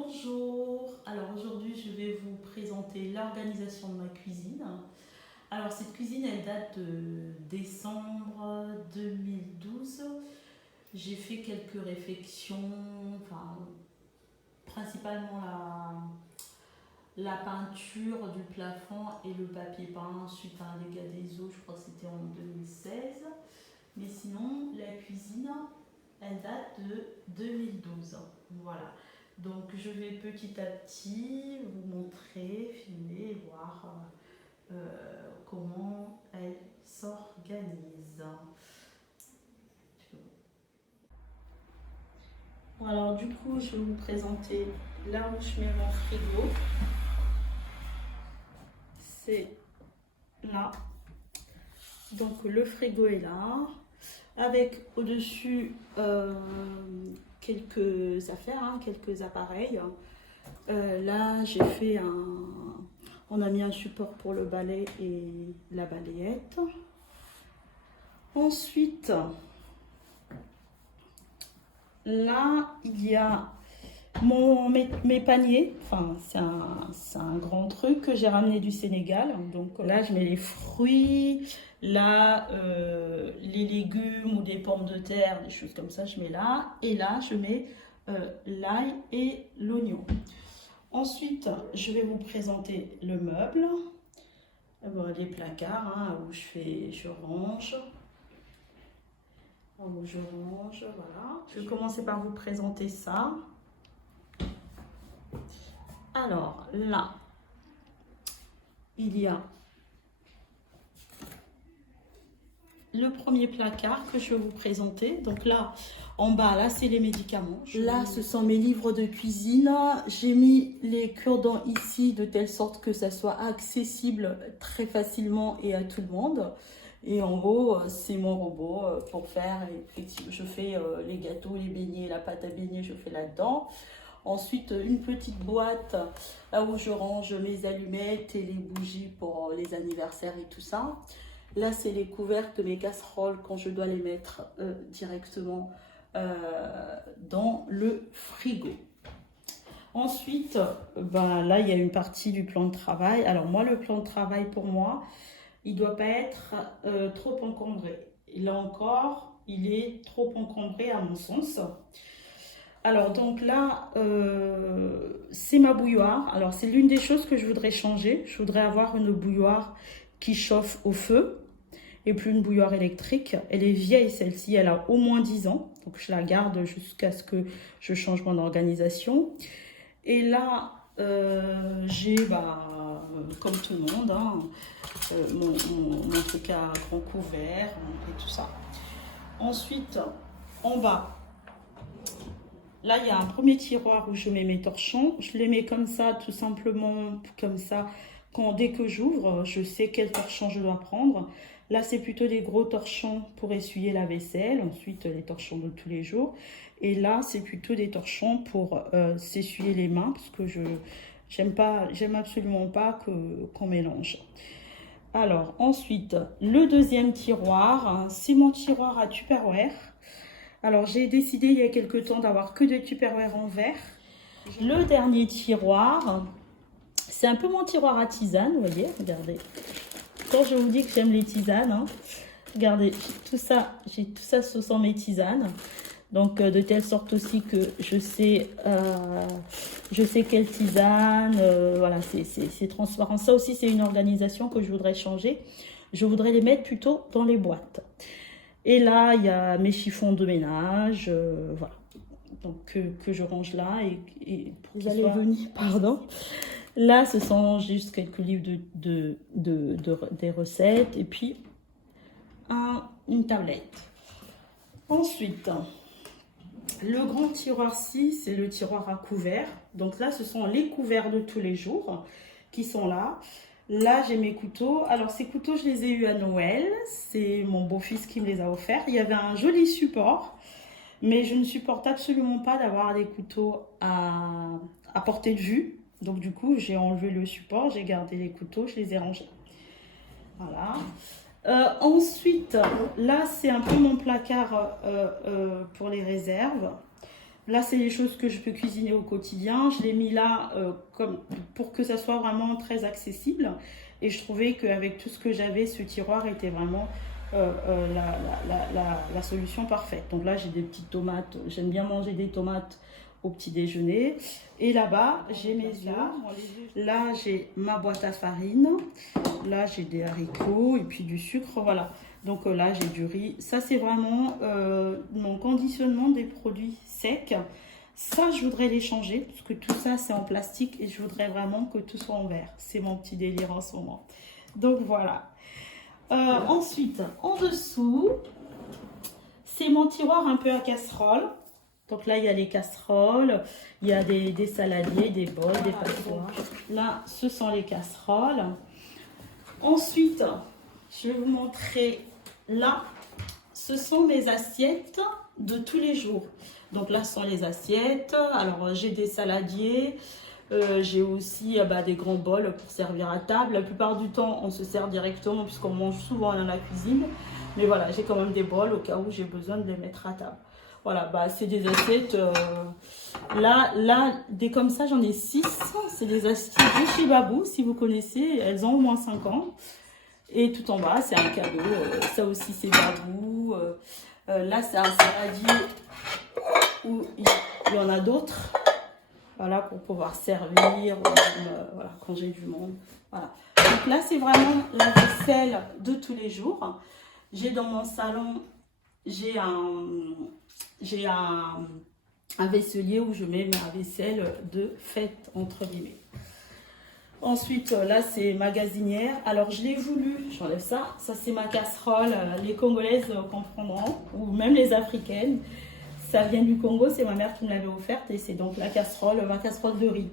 Bonjour, alors aujourd'hui je vais vous présenter l'organisation de ma cuisine. Alors cette cuisine elle date de décembre 2012. J'ai fait quelques réflexions, enfin principalement la peinture du plafond et le papier peint suite à un dégât des eaux, je crois que c'était en 2016. Mais sinon la cuisine elle date de 2012. Voilà. Donc je vais petit à petit vous montrer, filmer et voir comment elle s'organise. Alors du coup je vais vous présenter là où je mets mon frigo. C'est là. Donc le frigo est là. Avec au-dessus quelques affaires, hein, quelques appareils. Là, j'ai fait on a mis un support pour le balai et la balayette. Ensuite, là, il y a mes paniers. Enfin, c'est un grand truc que j'ai ramené du Sénégal. Donc là, je mets les fruits. Là, les légumes ou des pommes de terre, des choses comme ça, je mets là. Et là, je mets l'ail et l'oignon. Ensuite, je vais vous présenter le meuble. Les placards, hein, où je range. Où je range, voilà. Je vais commencer par vous présenter ça. Alors, là, il y a le premier placard que je vais vous présenter. Donc là, en bas, là, c'est les médicaments. Là, ce sont mes livres de cuisine. J'ai mis les cure-dents ici de telle sorte que ça soit accessible très facilement et à tout le monde. Et en haut, c'est mon robot pour faire, effectivement, je fais les gâteaux, les beignets, la pâte à beignets, je fais là-dedans. Ensuite, une petite boîte là où je range mes allumettes et les bougies pour les anniversaires et tout ça. Là, c'est les couvercles de mes casseroles quand je dois les mettre directement dans le frigo. Ensuite, là, il y a une partie du plan de travail. Alors moi, le plan de travail pour moi, il ne doit pas être trop encombré. Et là encore, il est trop encombré à mon sens. Alors donc là, c'est ma bouilloire. Alors c'est l'une des choses que je voudrais changer. Je voudrais avoir une bouilloire qui chauffe au feu et plus une bouilloire électrique. Elle est vieille celle-ci, elle a au moins 10 ans. Donc je la garde jusqu'à ce que je change mon organisation. Et là, j'ai, comme tout le monde, hein, mon truc à grand couvert et tout ça. Ensuite, en bas, là, il y a un premier tiroir où je mets mes torchons. Je les mets comme ça, tout simplement, comme ça. Dès que j'ouvre, je sais quel torchon je dois prendre. Là, c'est plutôt des gros torchons pour essuyer la vaisselle. Ensuite, les torchons de tous les jours. Et là, c'est plutôt des torchons pour s'essuyer les mains parce que j'aime absolument pas qu'on mélange. Alors, ensuite, le deuxième tiroir, c'est mon tiroir à Tupperware. Alors, j'ai décidé il y a quelques temps d'avoir que des Tupperware en verre. Le dernier tiroir, c'est un peu mon tiroir à tisane, vous voyez, regardez. Quand je vous dis que j'aime les tisanes, hein, regardez, j'ai tout ça, ce sont mes tisanes. Donc, de telle sorte aussi que je sais quelle tisane, voilà, c'est transparent. Ça aussi, c'est une organisation que je voudrais changer. Je voudrais les mettre plutôt dans les boîtes. Et là, il y a mes chiffons de ménage, voilà. Donc, que je range là et pour vous allez venir, pardon. Là, ce sont juste quelques livres des recettes et puis une tablette. Ensuite, le grand tiroir-ci, c'est le tiroir à couverts. Donc là, ce sont les couverts de tous les jours qui sont là. Là, j'ai mes couteaux. Alors, ces couteaux, je les ai eus à Noël. C'est mon beau-fils qui me les a offerts. Il y avait un joli support, mais je ne supporte absolument pas d'avoir des couteaux à portée de vue. Donc, du coup, j'ai enlevé le support, j'ai gardé les couteaux, je les ai rangés. Voilà. Ensuite, là, c'est un peu mon placard pour les réserves. Là, c'est les choses que je peux cuisiner au quotidien. Je l'ai mis là comme, pour que ça soit vraiment très accessible. Et je trouvais qu'avec tout ce que j'avais, ce tiroir était vraiment la solution parfaite. Donc là, j'ai des petites tomates. J'aime bien manger des tomates au petit déjeuner. Et là-bas, j'ai mes œufs. Là, j'ai ma boîte à farine. Là, j'ai des haricots et puis du sucre. Voilà. Donc là, j'ai du riz. Ça, c'est vraiment mon conditionnement des produits secs. Ça, je voudrais les changer parce que tout ça, c'est en plastique et je voudrais vraiment que tout soit en verre. C'est mon petit délire en ce moment. Donc voilà. Ensuite, en dessous, c'est mon tiroir un peu à casserole. Donc là, il y a les casseroles, il y a des saladiers, des bols, des passoires. Là, ce sont les casseroles. Ensuite, je vais vous montrer là, ce sont mes assiettes de tous les jours. Donc là, ce sont les assiettes. Alors, j'ai des saladiers. J'ai aussi des grands bols pour servir à table. La plupart du temps, on se sert directement puisqu'on mange souvent dans la cuisine. Mais voilà, j'ai quand même des bols au cas où j'ai besoin de les mettre à table. Voilà, c'est des assiettes. Là, des comme ça, j'en ai 6. C'est des assiettes de chez Babou, si vous connaissez. Elles ont au moins 5 ans. Et tout en bas, c'est un cadeau. Ça aussi, c'est Babou. Là, c'est un saladier où il y en a d'autres. Voilà, pour pouvoir servir voilà, quand j'ai du monde. Voilà. Donc là, c'est vraiment la vaisselle de tous les jours. J'ai dans mon salon, j'ai un vaisselier où je mets ma vaisselle de fête, entre guillemets. Ensuite, là, c'est ma gazinière. Alors, je l'ai voulu, j'enlève ça. Ça, c'est ma casserole. Les Congolaises comprendront, ou même les Africaines. Ça vient du Congo, c'est ma mère qui me l'avait offerte. Et c'est donc la casserole, ma casserole de riz.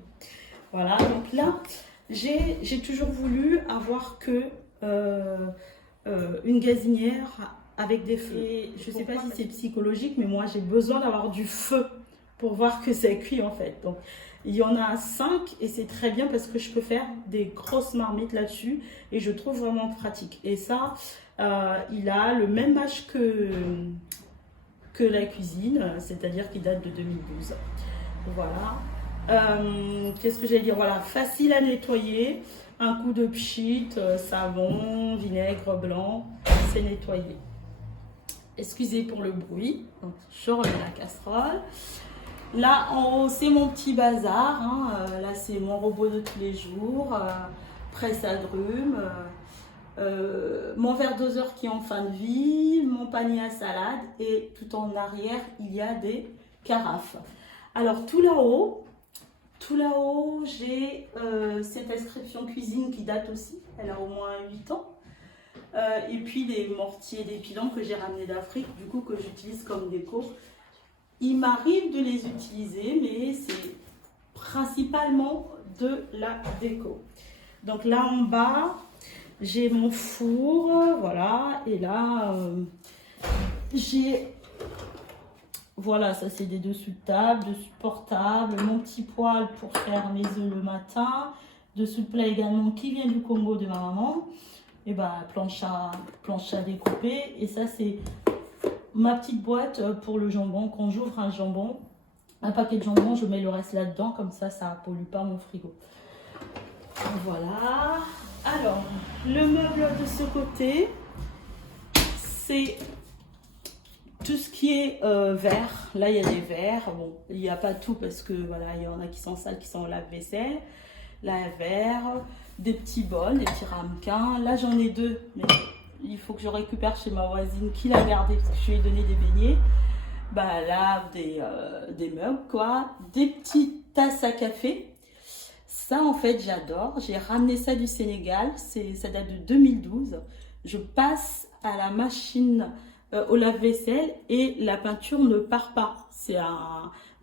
Voilà, donc là, j'ai toujours voulu avoir que une gazinière avec des feux. Et je ne sais pas si c'est psychologique, mais moi, j'ai besoin d'avoir du feu pour voir que c'est cuit, en fait. Donc, il y en a 5 et c'est très bien parce que je peux faire des grosses marmites là-dessus et je trouve vraiment pratique. Et ça, il a le même âge que la cuisine, c'est-à-dire qu'il date de 2012. Voilà. Qu'est-ce que j'allais dire? Voilà, facile à nettoyer. Un coup de pchit, savon, vinaigre blanc, c'est nettoyé. Excusez pour le bruit. Donc, je remets la casserole. Là, en haut, c'est mon petit bazar. Hein. Là, c'est mon robot de tous les jours. Presse agrumes. Mon verre doseur qui est en fin de vie. Mon panier à salade. Et tout en arrière, il y a des carafes. Alors, tout là-haut, j'ai cette inscription cuisine qui date aussi. Elle a au moins 8 ans. Et puis, des mortiers dépilants que j'ai ramenés d'Afrique, du coup, que j'utilise comme déco. Il m'arrive de les utiliser, mais c'est principalement de la déco. Donc là en bas, j'ai mon four, voilà. Et là, j'ai, voilà, ça c'est des dessous de table, dessous de portable, mon petit poêle pour faire mes œufs le matin, dessous de plat également qui vient du Congo de ma maman. Et planche à découper. Et ça c'est ma petite boîte pour le jambon. Quand j'ouvre un paquet de jambon, je mets le reste là-dedans. Comme ça, ça ne pollue pas mon frigo. Voilà. Alors, le meuble de ce côté, c'est tout ce qui est verre. Là, il y a des verres. Bon, il n'y a pas tout parce que voilà, il y en a qui sont sales, qui sont au lave-vaisselle. Là, verre, des petits bols, des petits ramequins. Là, j'en ai 2, mais il faut que je récupère chez ma voisine qui l'a gardé parce que je lui ai donné des beignets. Là, des mugs, quoi. Des petites tasses à café. Ça, en fait, j'adore. J'ai ramené ça du Sénégal. Ça date de 2012. Je passe à la machine au lave-vaisselle et la peinture ne part pas.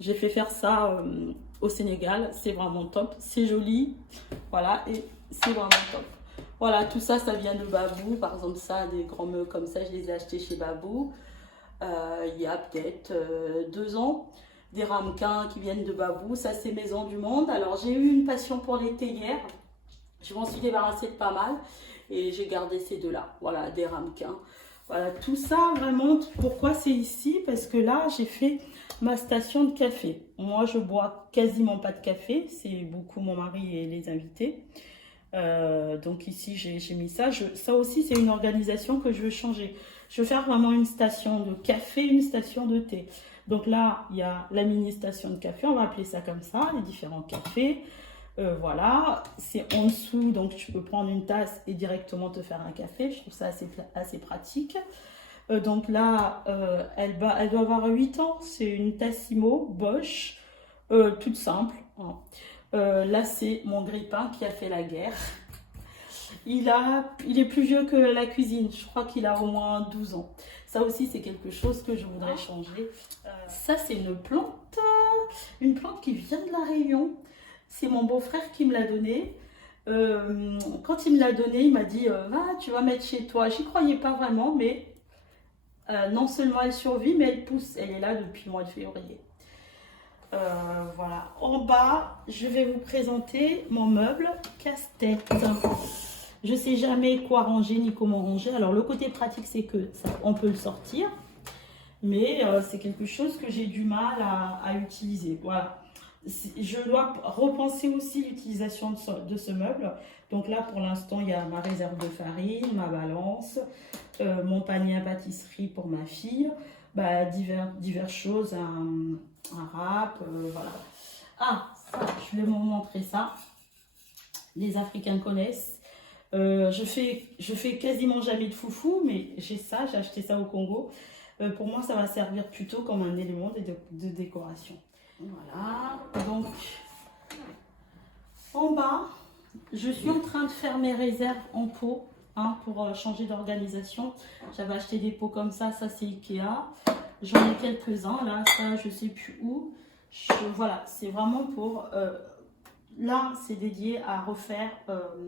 J'ai fait faire ça au Sénégal. C'est vraiment top. C'est joli. Voilà, et c'est vraiment top. Voilà, tout ça, ça vient de Babou. Par exemple, ça, des grands meubles comme ça, je les ai achetés chez Babou. Il y a peut-être 2 ans. Des ramequins qui viennent de Babou. Ça, c'est Maison du Monde. Alors, j'ai eu une passion pour les théières. Je m'en suis débarrassée de pas mal. Et j'ai gardé ces 2-là. Voilà, des ramequins. Voilà, tout ça, vraiment, pourquoi c'est ici? Parce que là, j'ai fait ma station de café. Moi, je bois quasiment pas de café. C'est beaucoup mon mari et les invités. Donc ici, j'ai mis ça. Ça aussi, c'est une organisation que je veux changer. Je veux faire vraiment une station de café, une station de thé. Donc là, il y a la mini station de café. On va appeler ça comme ça, les différents cafés. Voilà, c'est en dessous, donc tu peux prendre une tasse et directement te faire un café. Je trouve ça assez pratique. Donc là, elle doit avoir 8 ans. C'est une Tassimo Bosch, toute simple. Hein. Là, c'est mon grille-pain qui a fait la guerre. Il est plus vieux que la cuisine. Je crois qu'il a au moins 12 ans. Ça aussi, c'est quelque chose que je voudrais changer. Ça, c'est une plante qui vient de La Réunion. C'est mon beau-frère qui me l'a donnée. Quand il me l'a donnée, il m'a dit va, tu vas mettre chez toi. J'y croyais pas vraiment, mais non seulement elle survit, mais elle pousse. Elle est là depuis le mois de février. Voilà. En bas, je vais vous présenter mon meuble casse-tête. Je sais jamais quoi ranger ni comment ranger. Alors, le côté pratique, c'est que on peut le sortir. Mais c'est quelque chose que j'ai du mal à utiliser. Voilà. Je dois repenser aussi l'utilisation de ce meuble. Donc là, pour l'instant, il y a ma réserve de farine, ma balance, mon panier à pâtisserie pour ma fille, diverses choses, un wrap, voilà. Ah, ça, je vais vous montrer ça. Les Africains connaissent. Je fais quasiment jamais de foufou, mais j'ai ça, j'ai acheté ça au Congo. Pour moi, ça va servir plutôt comme un élément de décoration. Voilà, donc en bas, je suis en train de faire mes réserves en pot pour changer d'organisation. J'avais acheté des pots comme ça c'est Ikea. J'en ai quelques-uns, là, ça je sais plus où. Voilà, c'est vraiment pour... là, c'est dédié à refaire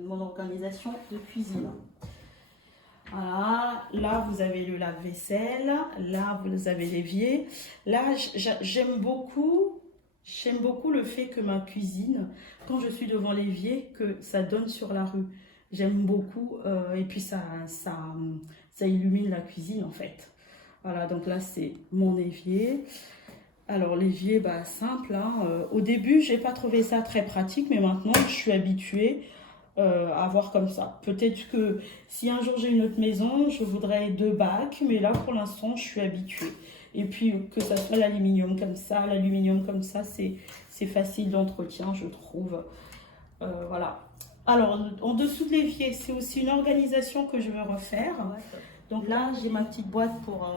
mon organisation de cuisine. Voilà, là vous avez le lave-vaisselle, là vous avez l'évier. Là, j'aime beaucoup le fait que ma cuisine, quand je suis devant l'évier, que ça donne sur la rue. J'aime beaucoup et puis ça illumine la cuisine en fait. Voilà, donc là c'est mon évier. Alors l'évier, simple. Au début, j'ai pas trouvé ça très pratique, mais maintenant je suis habituée à voir comme ça. Peut-être que si un jour j'ai une autre maison, je voudrais 2 bacs, mais là pour l'instant je suis habituée. Et puis que ça soit l'aluminium comme ça, c'est facile d'entretien, je trouve. Voilà. Alors en dessous de l'évier, c'est aussi une organisation que je veux refaire. Donc là, j'ai ma petite boîte pour,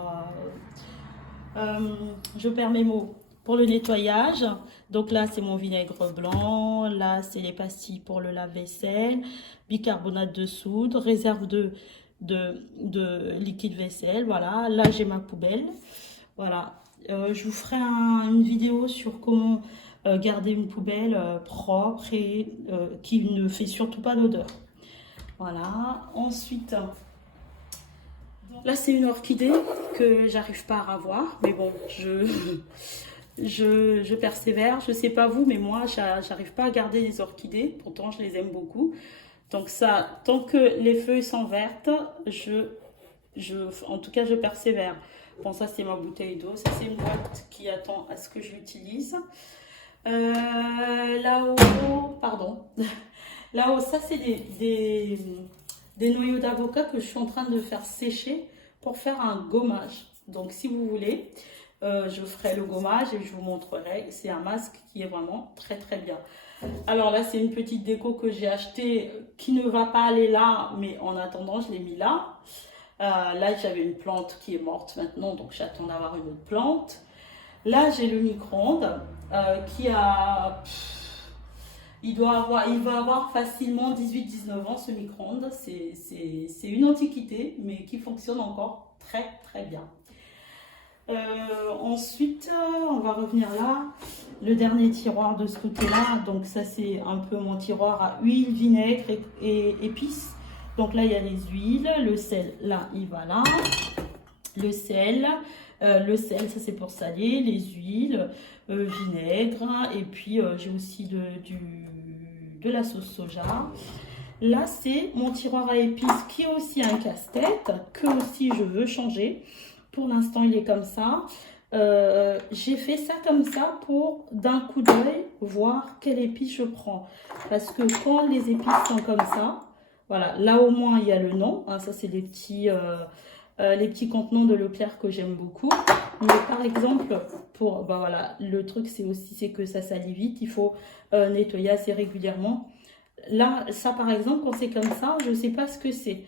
je perds mes mots, pour le nettoyage. Donc là, c'est mon vinaigre blanc. Là, c'est les pastilles pour le lave-vaisselle. Bicarbonate de soude. Réserve de liquide vaisselle. Voilà. Là, j'ai ma poubelle. Voilà. Je vous ferai une vidéo sur comment garder une poubelle propre et qui ne fait surtout pas d'odeur. Voilà. Ensuite... Là, c'est une orchidée que j'arrive pas à ravoir, mais bon, je persévère. Je sais pas vous, mais moi, j'arrive pas à garder les orchidées. Pourtant, je les aime beaucoup. Donc ça, tant que les feuilles sont vertes, en tout cas, je persévère. Bon, ça, c'est ma bouteille d'eau. Ça, c'est une boîte qui attend à ce que je l'utilise. Là-haut, pardon. Là-haut, ça, c'est des noyaux d'avocat que je suis en train de faire sécher pour faire un gommage. Donc si vous voulez, je ferai le gommage et je vous montrerai. C'est un masque qui est vraiment très très bien. Alors là, c'est une petite déco que j'ai achetée qui ne va pas aller là, mais en attendant, je l'ai mis là. Là, j'avais une plante qui est morte maintenant, donc j'attends d'avoir une autre plante. Là, j'ai le micro-ondes qui a... Il va avoir facilement 18-19 ans ce micro-ondes. C'est une antiquité, mais qui fonctionne encore très très bien. Ensuite, on va revenir là. Le dernier tiroir de ce côté-là. Donc ça, c'est un peu mon tiroir à huile, vinaigre et épices. Donc là, il y a les huiles. Le sel, là, il va là. Le sel, ça c'est pour saler. Les huiles, vinaigre. Et puis, j'ai aussi de la sauce soja. Là, c'est mon tiroir à épices qui est aussi un casse-tête, que aussi je veux changer. Pour l'instant, il est comme ça. J'ai fait ça comme ça pour d'un coup d'œil voir quelle épice je prends. Parce que quand les épices sont comme ça, voilà, là au moins il y a le nom. Hein, ça c'est les petits contenants de Leclerc que j'aime beaucoup. Mais par exemple, pour voilà, le truc c'est que ça salit vite. Il faut nettoyer assez régulièrement. Là, ça par exemple, quand c'est comme ça, je ne sais pas ce que c'est.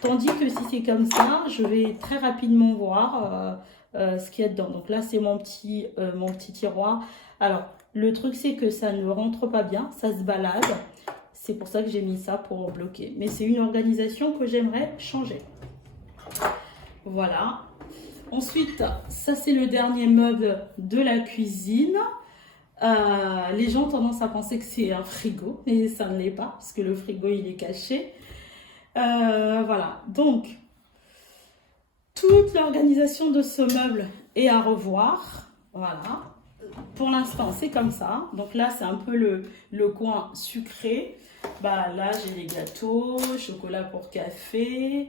Tandis que si c'est comme ça, je vais très rapidement voir ce qu'il y a dedans. Donc là, c'est mon petit tiroir. Alors, le truc, c'est que ça ne rentre pas bien, ça se balade. C'est pour ça que j'ai mis ça pour bloquer. Mais c'est une organisation que j'aimerais changer. Voilà. Ensuite, ça, c'est le dernier meuble de la cuisine. Les gens ont tendance à penser que c'est un frigo, et ça ne l'est pas, parce que le frigo, il est caché. Voilà, donc toute l'organisation de ce meuble est à revoir. Voilà, pour l'instant c'est comme ça. Donc là c'est un peu le coin sucré. Là j'ai les gâteaux, chocolat pour café,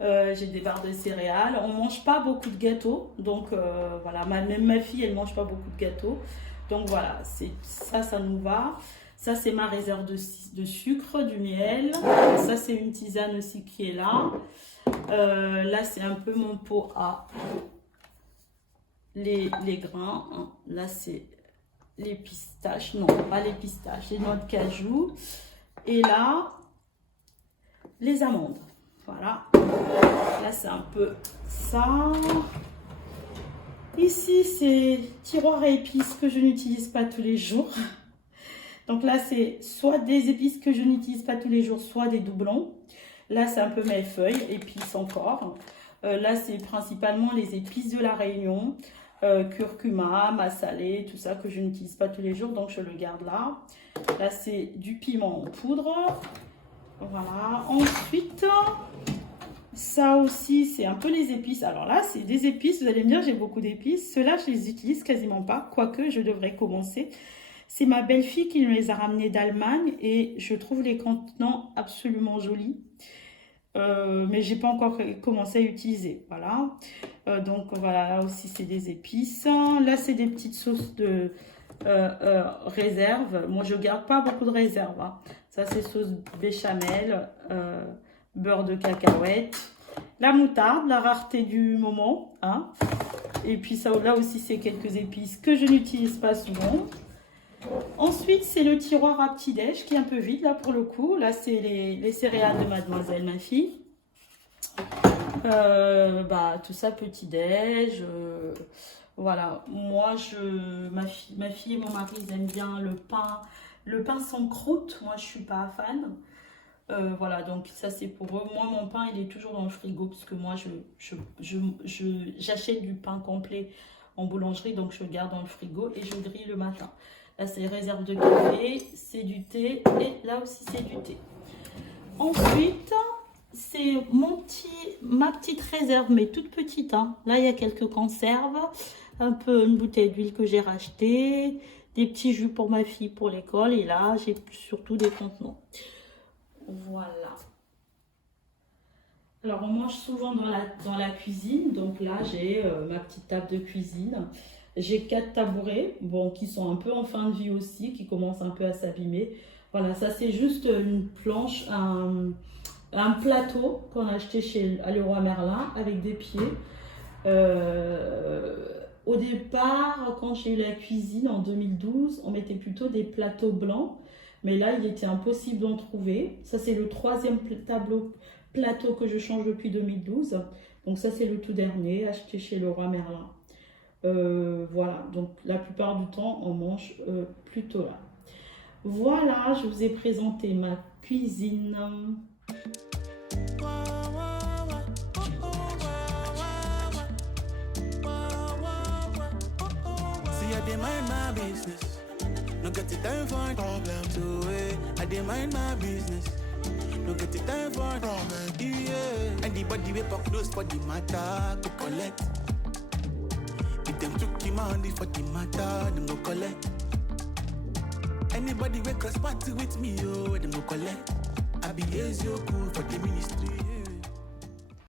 j'ai des barres de céréales. On mange pas beaucoup de gâteaux, donc voilà, même ma fille elle mange pas beaucoup de gâteaux. Donc voilà, ça nous va. Ça, c'est ma réserve de sucre, du miel. Ça, c'est une tisane aussi qui est là. Là, c'est un peu mon pot à les grains. Hein. Là, c'est les pistaches. Non, pas les pistaches, les noix de cajou. Et là, les amandes. Voilà. Là, c'est un peu ça. Ici, c'est tiroir à épices que je n'utilise pas tous les jours. Donc là, c'est soit des épices que je n'utilise pas tous les jours, soit des doublons. Là, c'est un peu mes feuilles, épices encore. Là, c'est principalement les épices de la Réunion. Curcuma, massalé, tout ça que je n'utilise pas tous les jours, donc je le garde là. Là, c'est du piment en poudre. Voilà. Ensuite, ça aussi, c'est un peu les épices. Alors là, c'est des épices. Vous allez me dire, j'ai beaucoup d'épices. Ceux-là, je les utilise quasiment pas, quoique je devrais commencer. C'est ma belle-fille qui me les a ramenés d'Allemagne et je trouve les contenants absolument jolis. Mais j'ai pas encore commencé à utiliser. Voilà. Donc voilà, là aussi c'est des épices. Là, c'est des petites sauces de réserve. Moi, je garde pas beaucoup de réserve. Hein. Ça, c'est sauce béchamel, beurre de cacahuète. La moutarde, la rareté du moment. Hein. Et puis ça, là aussi, c'est quelques épices que je n'utilise pas souvent. Ensuite, c'est le tiroir à petit-déj qui est un peu vide là pour le coup. Là, c'est les céréales de mademoiselle, ma fille. Tout ça, petit-déj. Voilà, moi, ma fille et mon mari, ils aiment bien le pain sans croûte. Moi, je suis pas fan. Voilà, donc ça, c'est pour eux. Moi, mon pain, il est toujours dans le frigo parce que moi, j'achète du pain complet en boulangerie, donc je le garde dans le frigo et je grille le matin. Là, c'est réserve de café, c'est du thé et là aussi, c'est du thé. Ensuite, c'est ma petite réserve, mais toute petite. Hein. Là, il y a quelques conserves, un peu une bouteille d'huile que j'ai rachetée, des petits jus pour ma fille pour l'école et là, j'ai surtout des contenants. Voilà. Alors, on mange souvent dans la cuisine. Donc là, j'ai ma petite table de cuisine. J'ai 4 tabourets, bon, qui sont un peu en fin de vie aussi, qui commencent un peu à s'abîmer. Voilà, ça c'est juste une planche, un plateau qu'on a acheté à Leroy Merlin avec des pieds. Au départ, quand j'ai eu la cuisine en 2012, on mettait plutôt des plateaux blancs. Mais là, il était impossible d'en trouver. Ça, c'est le 3e plateau que je change depuis 2012. Donc ça, c'est le tout dernier, acheté chez Leroy Merlin. Voilà, donc la plupart du temps, on mange plutôt là. Voilà, je vous ai présenté ma cuisine. No get the time for a problem, so I dey mind my business. No get the time for a problem, yeah. Anybody we pop close for the matter to collect. If them took him money for the matter, them go collect. Anybody we cross party with me, oh, them go collect. I be easy, cool for the ministry.